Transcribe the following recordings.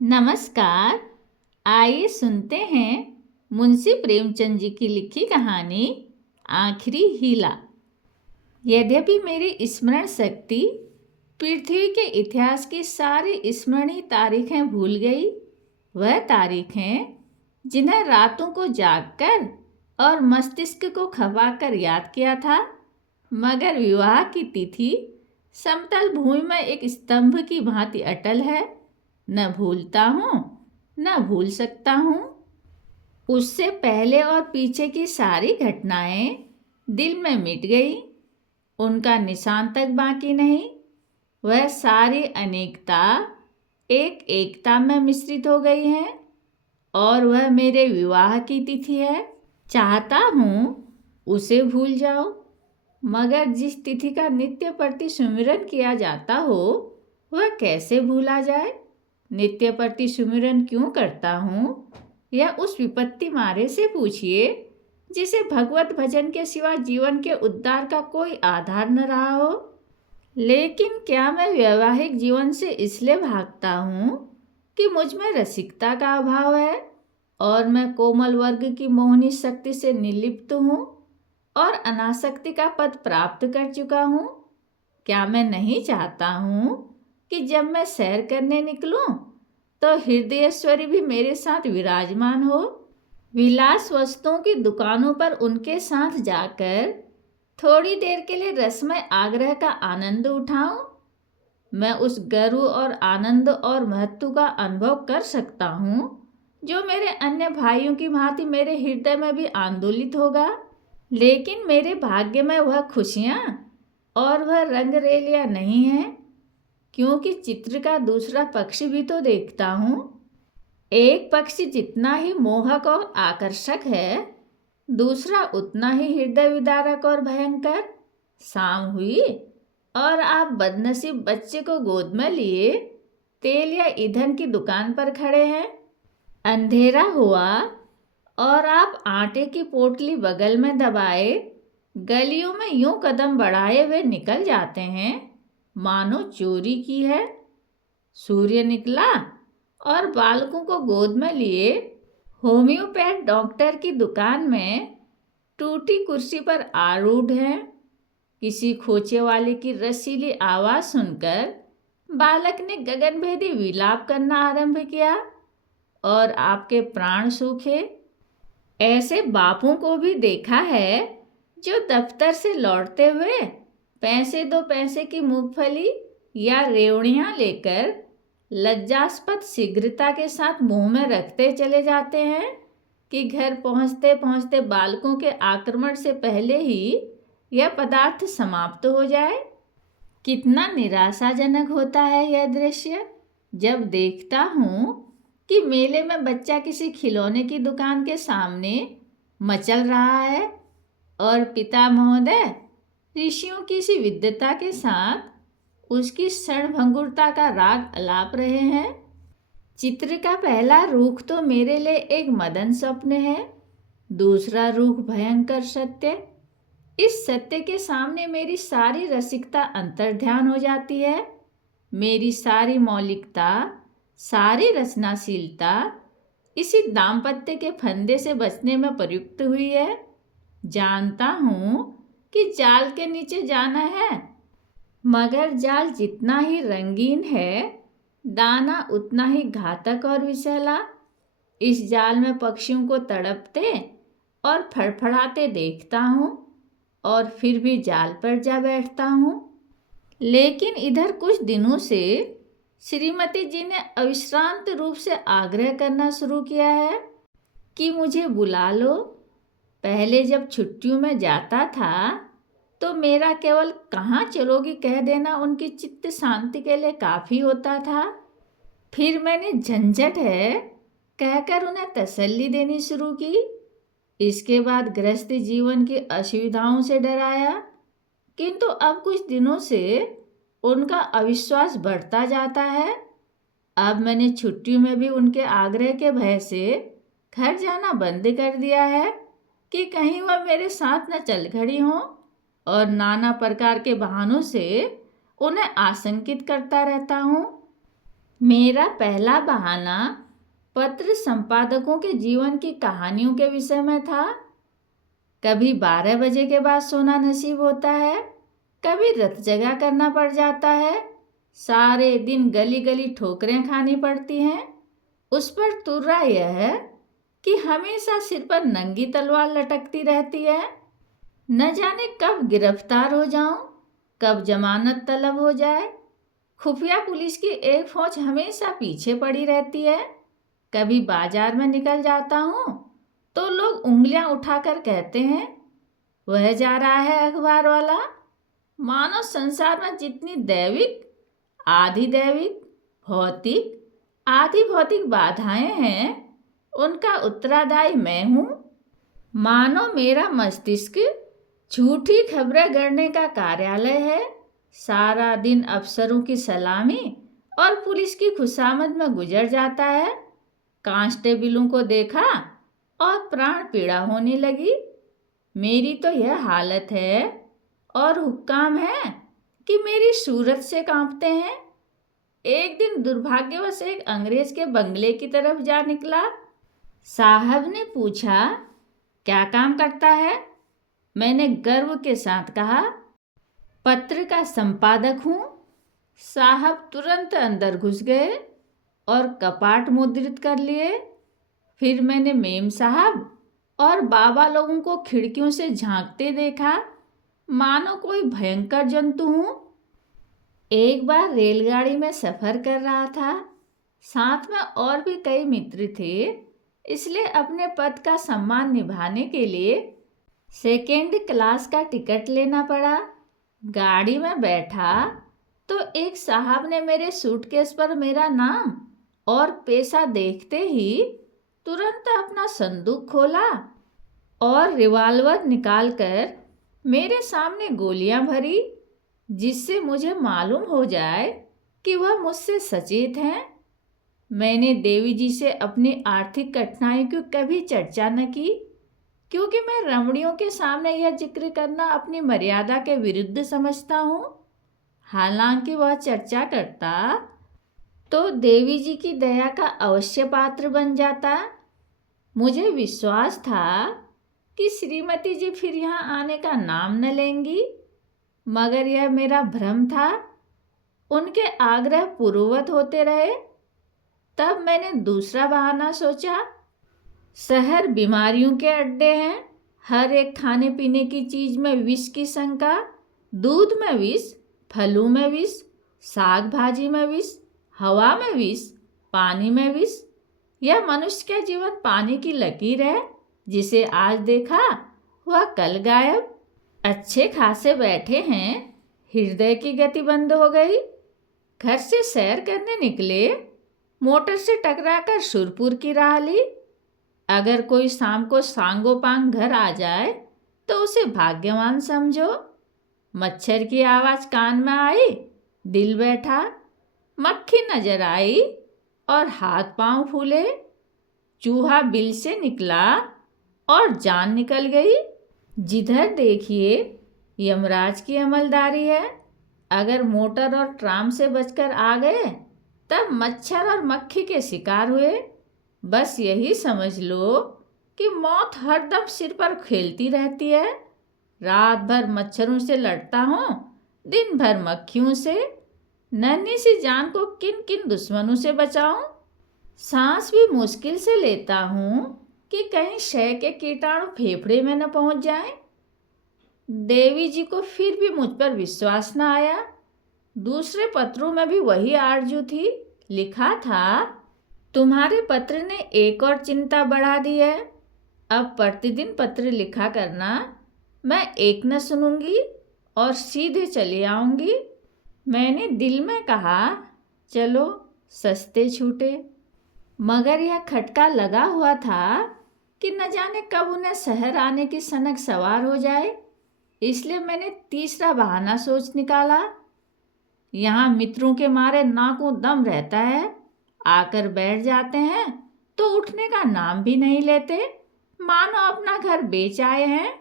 नमस्कार। आइए सुनते हैं मुंशी प्रेमचंद जी की लिखी कहानी आखिरी हीला। यद्यपि मेरी स्मरण शक्ति पृथ्वी के इतिहास की सारी स्मरणीय तारीखें भूल गई, वह तारीखें जिन्हें रातों को जागकर और मस्तिष्क को खपाकर याद किया था, मगर विवाह की तिथि समतल भूमि में एक स्तंभ की भांति अटल है। न भूलता हूँ, न भूल सकता हूँ। उससे पहले और पीछे की सारी घटनाएं दिल में मिट गई, उनका निशान तक बाकी नहीं। वह सारी अनेकता एक एकता में मिश्रित हो गई है और वह मेरे विवाह की तिथि है। चाहता हूँ उसे भूल जाओ, मगर जिस तिथि का नित्य प्रति सुमिरन किया जाता हो वह कैसे भूला जाए। नित्य प्रति सुमिरन क्यों करता हूँ, यह उस विपत्ति मारे से पूछिए जिसे भगवत भजन के सिवा जीवन के उद्धार का कोई आधार न रहा हो। लेकिन क्या मैं वैवाहिक जीवन से इसलिए भागता हूँ कि मुझ में रसिकता का अभाव है और मैं कोमल वर्ग की मोहनी शक्ति से निर्लिप्त हूँ और अनासक्ति का पद प्राप्त कर चुका हूँ। क्या मैं नहीं चाहता हूँ कि जब मैं सैर करने निकलूं तो हृदयेश्वरी भी मेरे साथ विराजमान हो, विलास वस्तुओं की दुकानों पर उनके साथ जाकर थोड़ी देर के लिए रसमय आग्रह का आनंद उठाऊं। मैं उस गर्व और आनंद और महत्व का अनुभव कर सकता हूँ जो मेरे अन्य भाइयों की भांति मेरे हृदय में भी आंदोलित होगा। लेकिन मेरे भाग्य में वह खुशियाँ और वह रंग रेलियाँ नहीं हैं, क्योंकि चित्र का दूसरा पक्ष भी तो देखता हूँ। एक पक्ष जितना ही मोहक और आकर्षक है, दूसरा उतना ही हृदय विदारक और भयंकर। शाम हुई और आप बदनसीब बच्चे को गोद में लिए तेल या ईंधन की दुकान पर खड़े हैं। अंधेरा हुआ और आप आटे की पोटली बगल में दबाए गलियों में यूं कदम बढ़ाए हुए निकल जाते हैं मानो चोरी की है। सूर्य निकला और बालकों को गोद में लिए होम्योपैथ डॉक्टर की दुकान में टूटी कुर्सी पर आरूढ़ हैं। किसी खोचे वाले की रसीली आवाज सुनकर बालक ने गगनभेदी विलाप करना आरंभ किया और आपके प्राण सूखे। ऐसे बापों को भी देखा है जो दफ्तर से लौटते हुए पैसे दो पैसे की मूंगफली या रेवड़ियाँ लेकर लज्जास्पद शीघ्रता के साथ मुंह में रखते चले जाते हैं कि घर पहुंचते पहुंचते बालकों के आक्रमण से पहले ही यह पदार्थ समाप्त हो जाए। कितना निराशाजनक होता है यह दृश्य जब देखता हूँ कि मेले में बच्चा किसी खिलौने की दुकान के सामने मचल रहा है और पिता महोदय ऋषियों की सी विद्वता के साथ उसकी क्षणभंगुरता का राग अलाप रहे हैं। चित्र का पहला रूख तो मेरे लिए एक मदन स्वप्न है, दूसरा रूख भयंकर सत्य। इस सत्य के सामने मेरी सारी रसिकता अंतर्ध्यान हो जाती है। मेरी सारी मौलिकता, सारी रचनाशीलता इसी दाम्पत्य के फंदे से बचने में प्रयुक्त हुई है। जानता हूँ कि जाल के नीचे जाना है, मगर जाल जितना ही रंगीन है, दाना उतना ही घातक और विषैला। इस जाल में पक्षियों को तड़पते और फड़फड़ाते देखता हूँ और फिर भी जाल पर जा बैठता हूँ। लेकिन इधर कुछ दिनों से श्रीमती जी ने अविश्रांत रूप से आग्रह करना शुरू किया है कि मुझे बुला लो। पहले जब छुट्टियों में जाता था तो मेरा केवल कहाँ चलोगी कह देना उनकी चित्त शांति के लिए काफ़ी होता था। फिर मैंने झंझट है कहकर उन्हें तसल्ली देनी शुरू की। इसके बाद गृहस्थ जीवन की असुविधाओं से डराया, किंतु अब कुछ दिनों से उनका अविश्वास बढ़ता जाता है। अब मैंने छुट्टियों में भी उनके आग्रह के भय से घर जाना बंद कर दिया है कि कहीं वह मेरे साथ न चल खड़ी हों, और नाना प्रकार के बहानों से उन्हें आशंकित करता रहता हूँ। मेरा पहला बहाना पत्र संपादकों के जीवन की कहानियों के विषय में था। कभी 12 बजे के बाद सोना नसीब होता है, कभी रत जगा करना पड़ जाता है, सारे दिन गली गली ठोकरें खानी पड़ती हैं। उस पर तुर्रा यह है कि हमेशा सिर पर नंगी तलवार लटकती रहती है। न जाने कब गिरफ्तार हो जाऊं, कब जमानत तलब हो जाए। खुफिया पुलिस की एक फौज हमेशा पीछे पड़ी रहती है। कभी बाजार में निकल जाता हूँ तो लोग उंगलियां उठाकर कहते हैं, वह जा रहा है अखबार वाला। मानो संसार में जितनी दैविक, आधी दैविक, भौतिक, आधी भौतिक बाधाएं हैं, उनका उत्तरादायी मैं हूँ। मानो मेरा मस्तिष्क झूठी खबरें गढ़ने का कार्यालय है। सारा दिन अफसरों की सलामी और पुलिस की खुशामद में गुजर जाता है। कांस्टेबलों को देखा और प्राण पीड़ा होने लगी। मेरी तो यह हालत है और हुक्काम है कि मेरी सूरत से कांपते हैं। एक दिन दुर्भाग्यवश एक अंग्रेज के बंगले की तरफ जा निकला। साहब ने पूछा, क्या काम करता है? मैंने गर्व के साथ कहा, पत्र का संपादक हूँ। साहब तुरंत अंदर घुस गए और कपाट मुद्रित कर लिए। फिर मैंने मेम साहब और बाबा लोगों को खिड़कियों से झांकते देखा, मानो कोई भयंकर जंतु हूँ। एक बार रेलगाड़ी में सफ़र कर रहा था, साथ में और भी कई मित्र थे, इसलिए अपने पद का सम्मान निभाने के लिए सेकेंड क्लास का टिकट लेना पड़ा। गाड़ी में बैठा तो एक साहब ने मेरे सूटकेस पर मेरा नाम और पेशा देखते ही तुरंत अपना संदूक खोला और रिवॉल्वर निकालकर मेरे सामने गोलियां भरी, जिससे मुझे मालूम हो जाए कि वह मुझसे सचेत हैं। मैंने देवी जी से अपनी आर्थिक कठिनाई की कभी चर्चा न की, क्योंकि मैं रमणियों के सामने यह जिक्र करना अपनी मर्यादा के विरुद्ध समझता हूँ। हालांकि वह चर्चा करता तो देवी जी की दया का अवश्य पात्र बन जाता। मुझे विश्वास था कि श्रीमती जी फिर यहाँ आने का नाम न लेंगी, मगर यह मेरा भ्रम था। उनके आग्रह पूर्ववत होते रहे। तब मैंने दूसरा बहाना सोचा। शहर बीमारियों के अड्डे हैं। हर एक खाने पीने की चीज में विष की शंका। दूध में विष, फलों में विष, साग भाजी में विष, हवा में विष, पानी में विष। यह मनुष्य का जीवन पानी की लकीर है, जिसे आज देखा वह कल गायब। अच्छे खासे बैठे हैं, हृदय की गति बंद हो गई। घर से सैर करने निकले, मोटर से टकराकर सुरपुर की राह ली। अगर कोई शाम को सांगोपांग घर आ जाए तो उसे भाग्यवान समझो। मच्छर की आवाज़ कान में आई, दिल बैठा। मक्खी नजर आई और हाथ पांव फूले। चूहा बिल से निकला और जान निकल गई। जिधर देखिए यमराज की अमलदारी है। अगर मोटर और ट्राम से बचकर आ गए तब मच्छर और मक्खी के शिकार हुए। बस यही समझ लो कि मौत हरदम सिर पर खेलती रहती है। रात भर मच्छरों से लड़ता हूँ, दिन भर मक्खियों से। नन्ही सी जान को किन किन दुश्मनों से बचाऊं। सांस भी मुश्किल से लेता हूँ कि कहीं शय के कीटाणु फेफड़े में न पहुँच जाएं। देवी जी को फिर भी मुझ पर विश्वास न आया। दूसरे पत्रों में भी वही आरजू थी। लिखा था, तुम्हारे पत्र ने एक और चिंता बढ़ा दी है। अब प्रतिदिन पत्र लिखा करना। मैं एक न सुनूंगी और सीधे चली आऊंगी। मैंने दिल में कहा, चलो सस्ते छूटे। मगर यह खटका लगा हुआ था कि न जाने कब उन्हें शहर आने की सनक सवार हो जाए। इसलिए मैंने तीसरा बहाना सोच निकाला। यहाँ मित्रों के मारे नाकों दम रहता है। आकर बैठ जाते हैं तो उठने का नाम भी नहीं लेते, मानो अपना घर बेच आए हैं।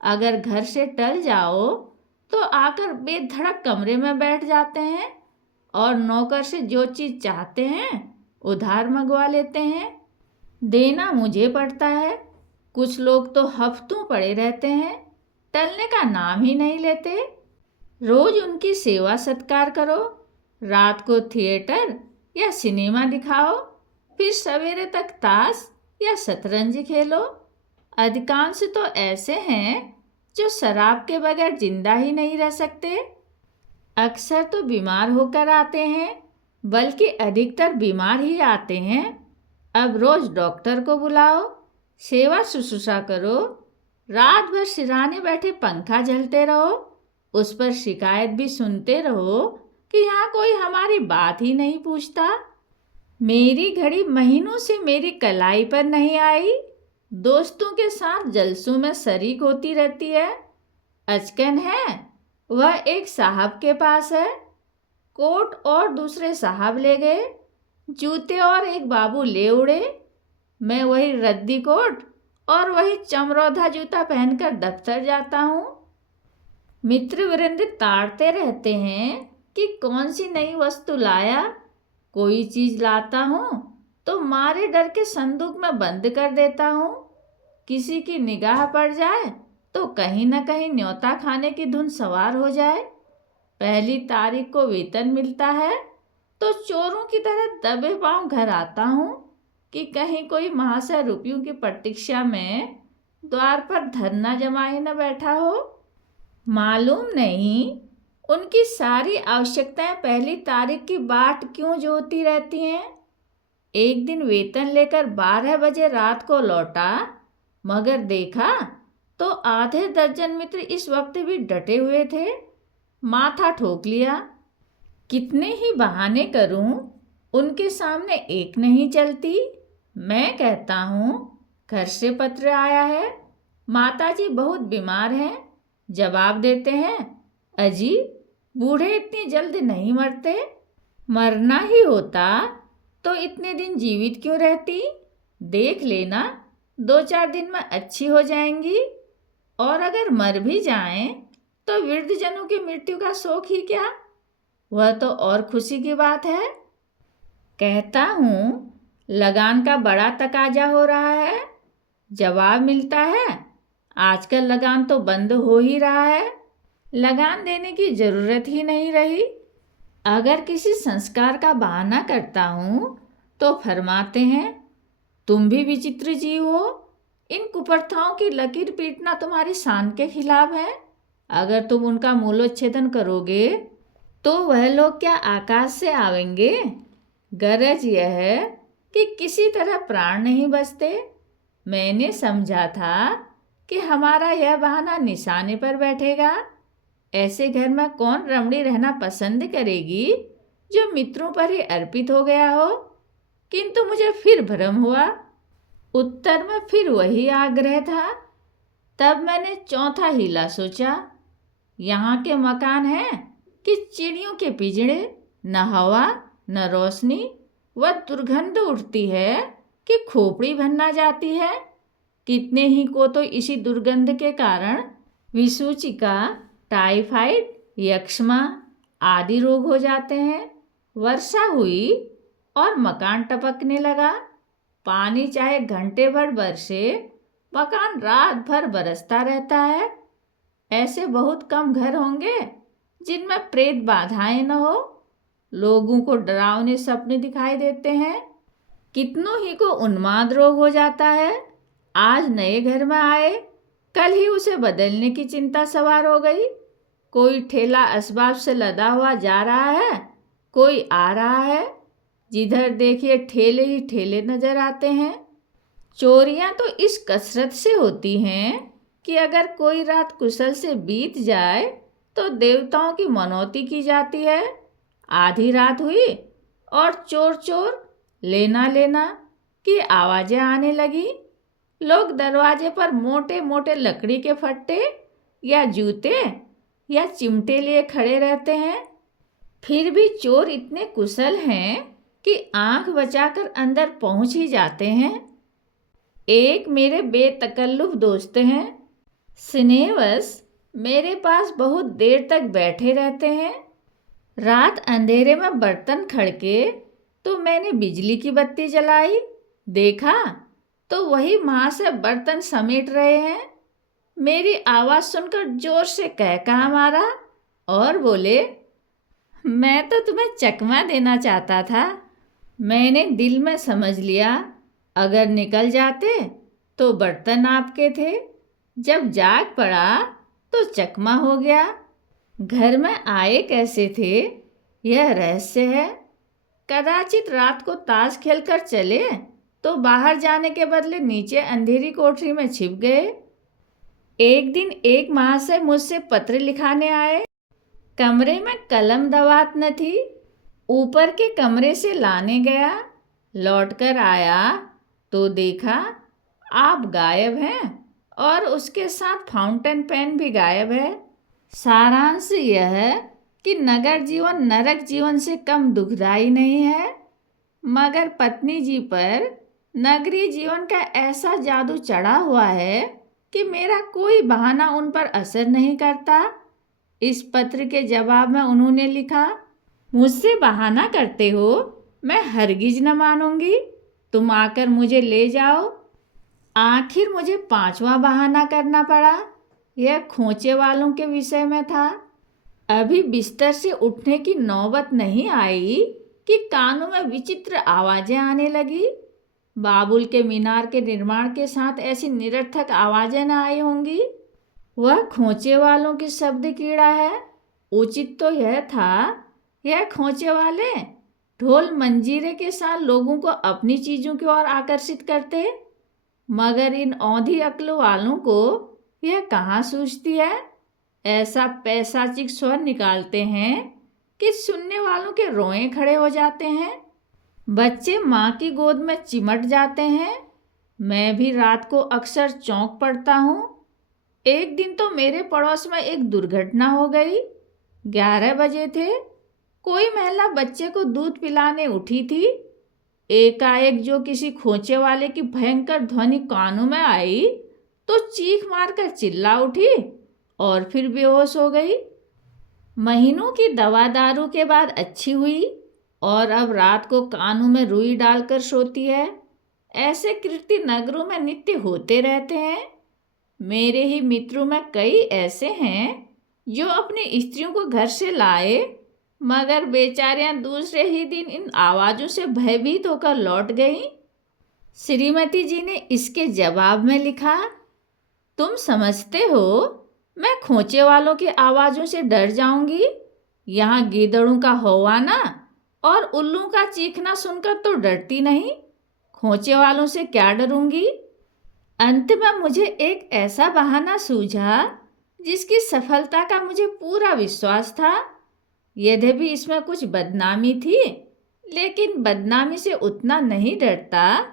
अगर घर से टल जाओ तो आकर बेधड़क कमरे में बैठ जाते हैं। और नौकर से जो चीज़ चाहते हैं उधार मंगवा लेते हैं। देना मुझे पड़ता है। कुछ लोग तो हफ्तों पड़े रहते हैं, टलने का नाम ही नहीं लेते। रोज उनकी सेवा सत्कार करो, रात को थिएटर या सिनेमा दिखाओ, फिर सवेरे तक ताश या शतरंज खेलो। अधिकांश तो ऐसे हैं जो शराब के बगैर जिंदा ही नहीं रह सकते। अक्सर तो बीमार होकर आते हैं, बल्कि अधिकतर बीमार ही आते हैं। अब रोज डॉक्टर को बुलाओ, सेवा शुश्रूषा करो, रात भर सिरहाने बैठे पंखा झलते रहो, उस पर शिकायत भी सुनते रहो कि यहाँ कोई हमारी बात ही नहीं पूछता। मेरी घड़ी महीनों से मेरी कलाई पर नहीं आई, दोस्तों के साथ जलसों में शरीक होती रहती है। अचकन है वह एक साहब के पास है। कोट और दूसरे साहब ले गए, जूते और एक बाबू ले उड़े। मैं वही रद्दी कोट और वही चमरौधा जूता पहनकर दफ्तर जाता हूँ। मित्र वृंद ताड़ते रहते हैं कि कौन सी नई वस्तु लाया। कोई चीज़ लाता हूँ तो मारे डर के संदूक में बंद कर देता हूँ। किसी की निगाह पड़ जाए तो कहीं न कहीं न्योता खाने की धुन सवार हो जाए। 1 तारीख को वेतन मिलता है तो चोरों की तरह दबे पांव घर आता हूँ कि कहीं कोई महाशय रुपयों की प्रतीक्षा में द्वार पर धरना जमाए न बैठा हो। मालूम नहीं उनकी सारी आवश्यकताएं 1 तारीख की बाट क्यों जोती रहती हैं। एक दिन वेतन लेकर 12 बजे रात को लौटा, मगर देखा तो आधे दर्जन मित्र इस वक्त भी डटे हुए थे। माथा ठोक लिया। कितने ही बहाने करूं, उनके सामने एक नहीं चलती। मैं कहता हूँ घर से पत्र आया है, माताजी बहुत बीमार हैं। जवाब देते हैं, अजी बूढ़े इतनी जल्द नहीं मरते, मरना ही होता तो इतने दिन जीवित क्यों रहती। देख लेना 2-4 दिन में अच्छी हो जाएंगी, और अगर मर भी जाएं तो वृद्धजनों की मृत्यु का शोक ही क्या, वह तो और खुशी की बात है। कहता हूँ लगान का बड़ा तकाजा हो रहा है। जवाब मिलता है, आजकल लगान तो बंद हो ही रहा है, लगान देने की जरूरत ही नहीं रही। अगर किसी संस्कार का बहाना करता हूँ तो फरमाते हैं, तुम भी विचित्र जीव हो, इन कुप्रथाओं की लकीर पीटना तुम्हारी शान के खिलाफ है। अगर तुम उनका मूलोच्छेदन करोगे तो वह लोग क्या आकाश से आवेंगे। गरज यह है कि किसी तरह प्राण नहीं बचते। मैंने समझा था कि हमारा यह बहाना निशाने पर बैठेगा। ऐसे घर में कौन रमणी रहना पसंद करेगी जो मित्रों पर ही अर्पित हो गया हो। किंतु मुझे फिर भ्रम हुआ। उत्तर में फिर वही आग्रह था। तब मैंने चौथा हीला सोचा। यहाँ के मकान हैं कि चिड़ियों के पिंजड़े, न हवा न रोशनी, वह दुर्गंध उठती है कि खोपड़ी भनना जाती है। कितने ही को तो इसी दुर्गंध के कारण विसूचिका, टाइफाइड, यक्ष्मा आदि रोग हो जाते हैं। वर्षा हुई और मकान टपकने लगा। पानी चाहे घंटे भर बरसे, मकान रात भर बरसता रहता है। ऐसे बहुत कम घर होंगे जिनमें प्रेत बाधाएं न हो। लोगों को डरावने सपने दिखाई देते हैं। कितनों ही को उन्माद रोग हो जाता है। आज नए घर में आए, कल ही उसे बदलने की चिंता सवार हो गई। कोई ठेला असबाब से लदा हुआ जा रहा है, कोई आ रहा है, जिधर देखिए ठेले ही ठेले नजर आते हैं। चोरियां तो इस कसरत से होती हैं कि अगर कोई रात कुशल से बीत जाए तो देवताओं की मनौती की जाती है। आधी रात हुई और चोर चोर, लेना लेना की आवाज़ें आने लगी। लोग दरवाजे पर मोटे मोटे लकड़ी के फट्टे या जूते या चिमटे लिए खड़े रहते हैं। फिर भी चोर इतने कुशल हैं कि आंख बचाकर अंदर पहुंच ही जाते हैं। एक मेरे बेतकल्लुफ दोस्त हैं, स्नेहवश मेरे पास बहुत देर तक बैठे रहते हैं। रात अंधेरे में बर्तन खड़के तो मैंने बिजली की बत्ती जलाई। देखा तो वही महाशय बर्तन समेट रहे हैं। मेरी आवाज़ सुनकर जोर से कहा मारा और बोले, मैं तो तुम्हें चकमा देना चाहता था। मैंने दिल में समझ लिया, अगर निकल जाते तो बर्तन आपके थे, जब जाग पड़ा तो चकमा हो गया। घर में आए कैसे थे यह रहस्य है। कदाचित रात को ताश खेलकर चले तो बाहर जाने के बदले नीचे अंधेरी कोठरी में छिप गए। एक दिन एक महाशय मुझसे पत्र लिखाने आए। कमरे में कलम दवात न थी। ऊपर के कमरे से लाने गया, लौटकर आया तो देखा आप गायब हैं और उसके साथ फाउंटेन पेन भी गायब है। सारांश यह है कि नगर जीवन नरक जीवन से कम दुखदाई नहीं है, मगर पत्नी जी पर नगरीय जीवन का ऐसा जादू चढ़ा हुआ है कि मेरा कोई बहाना उन पर असर नहीं करता। इस पत्र के जवाब में उन्होंने लिखा, मुझसे बहाना करते हो, मैं हरगिज न मानूंगी। तुम आकर मुझे ले जाओ। आखिर मुझे 5वां बहाना करना पड़ा। यह खोचे वालों के विषय में था। अभी बिस्तर से उठने की नौबत नहीं आई कि कानों में विचित्र आवाजें आने लगी। बाबुल के मीनार के निर्माण के साथ ऐसी निरर्थक आवाजें न आई होंगी। वह खोचे वालों की शब्द कीड़ा है। उचित तो यह था, यह खोचे वाले ढोल मंजीरे के साथ लोगों को अपनी चीजों की ओर आकर्षित करते, मगर इन औंधी अक्ल वालों को यह कहाँ सूझती है। ऐसा पैशाचिक स्वर निकालते हैं कि सुनने वालों के रोए खड़े हो जाते हैं। बच्चे माँ की गोद में चिमट जाते हैं। मैं भी रात को अक्सर चौंक पड़ता हूँ। एक दिन तो मेरे पड़ोस में एक दुर्घटना हो गई। 11 बजे थे। कोई महिला बच्चे को दूध पिलाने उठी थी। एकाएक जो किसी खोचे वाले की भयंकर ध्वनि कानों में आई तो चीख मारकर चिल्ला उठी और फिर बेहोश हो गई। महीनों की दवा दारू के बाद अच्छी हुई और अब रात को कानों में रुई डालकर सोती है। ऐसे कृत्य नगरों में नित्य होते रहते हैं। मेरे ही मित्रों में कई ऐसे हैं जो अपनी स्त्रियों को घर से लाए, मगर बेचारियां दूसरे ही दिन इन आवाज़ों से भयभीत होकर लौट गईं। श्रीमती जी ने इसके जवाब में लिखा, तुम समझते हो मैं खोचे वालों की आवाज़ों से डर जाऊंगी। यहाँ गीदड़ों का हौवाना और उल्लू का चीखना सुनकर तो डरती नहीं, खोचे वालों से क्या डरूंगी। अंत में मुझे एक ऐसा बहाना सूझा जिसकी सफलता का मुझे पूरा विश्वास था। यद्यपि इसमें कुछ बदनामी थी, लेकिन बदनामी से उतना नहीं डरता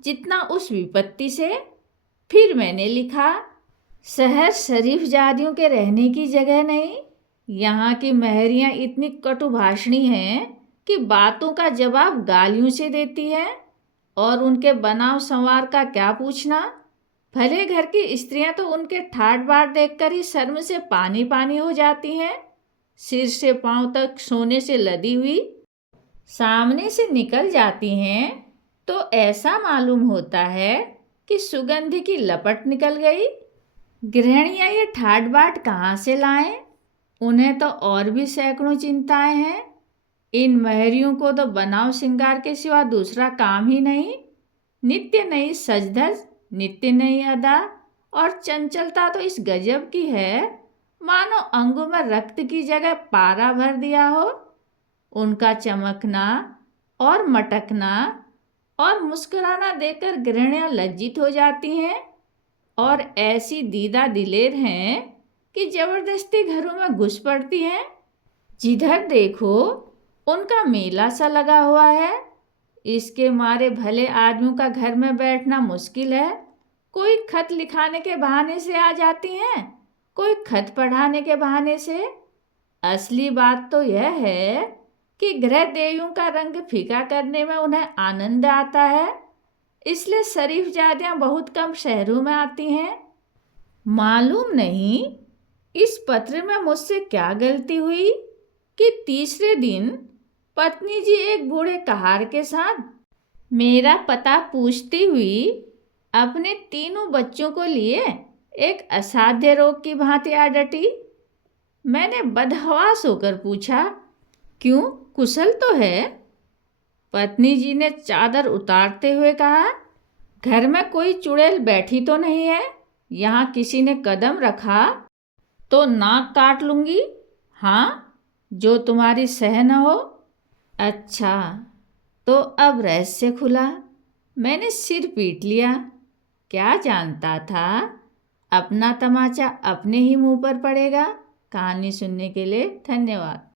जितना उस विपत्ति से। फिर मैंने लिखा, शहर शरीफ जादियों के रहने की जगह नहीं। यहाँ की महरियाँ इतनी कटुभाषणी हैं कि बातों का जवाब गालियों से देती हैं, और उनके बनाव संवार का क्या पूछना। भले घर की स्त्रियां तो उनके ठाट बाट देखकर ही शर्म से पानी पानी हो जाती हैं। सिर से पांव तक सोने से लदी हुई सामने से निकल जाती हैं तो ऐसा मालूम होता है कि सुगंध की लपट निकल गई। गृहिणियां ये ठाट बाट कहाँ से लाएं? उन्हें तो और भी सैकड़ों चिंताएं हैं। इन महरियों को तो बनाव श्रृंगार के सिवा दूसरा काम ही नहीं। नित्य नई सजधज, नित्य नई अदा, और चंचलता तो इस गजब की है मानो अंगों में रक्त की जगह पारा भर दिया हो। उनका चमकना और मटकना और मुस्कुराना देखकर गृहिणियां लज्जित हो जाती हैं और ऐसी दीदा दिलेर हैं कि जबरदस्ती घरों में घुस पड़ती हैं। जिधर देखो उनका मेला सा लगा हुआ है। इसके मारे भले आदमियों का घर में बैठना मुश्किल है। कोई खत लिखाने के बहाने से आ जाती हैं, कोई खत पढ़ाने के बहाने से। असली बात तो यह है कि गृह देवियों का रंग फीका करने में उन्हें आनंद आता है। इसलिए शरीफ जादियां बहुत कम शहरों में आती हैं। मालूम नहीं इस पत्र में मुझसे क्या गलती हुई कि तीसरे दिन पत्नी जी एक बूढ़े कहार के साथ मेरा पता पूछती हुई अपने तीनों बच्चों को लिए एक असाध्य रोग की भांति आ डटी। मैंने बदहवास होकर पूछा, क्यों, कुशल तो है? पत्नी जी ने चादर उतारते हुए कहा, घर में कोई चुड़ैल बैठी तो नहीं है? यहाँ किसी ने कदम रखा तो नाक काट लूंगी। हाँ, जो तुम्हारी सह न हो। अच्छा, तो अब रहस्य खुला। मैंने सिर पीट लिया। क्या जानता था अपना तमाचा अपने ही मुंह पर पड़ेगा। कहानी सुनने के लिए धन्यवाद।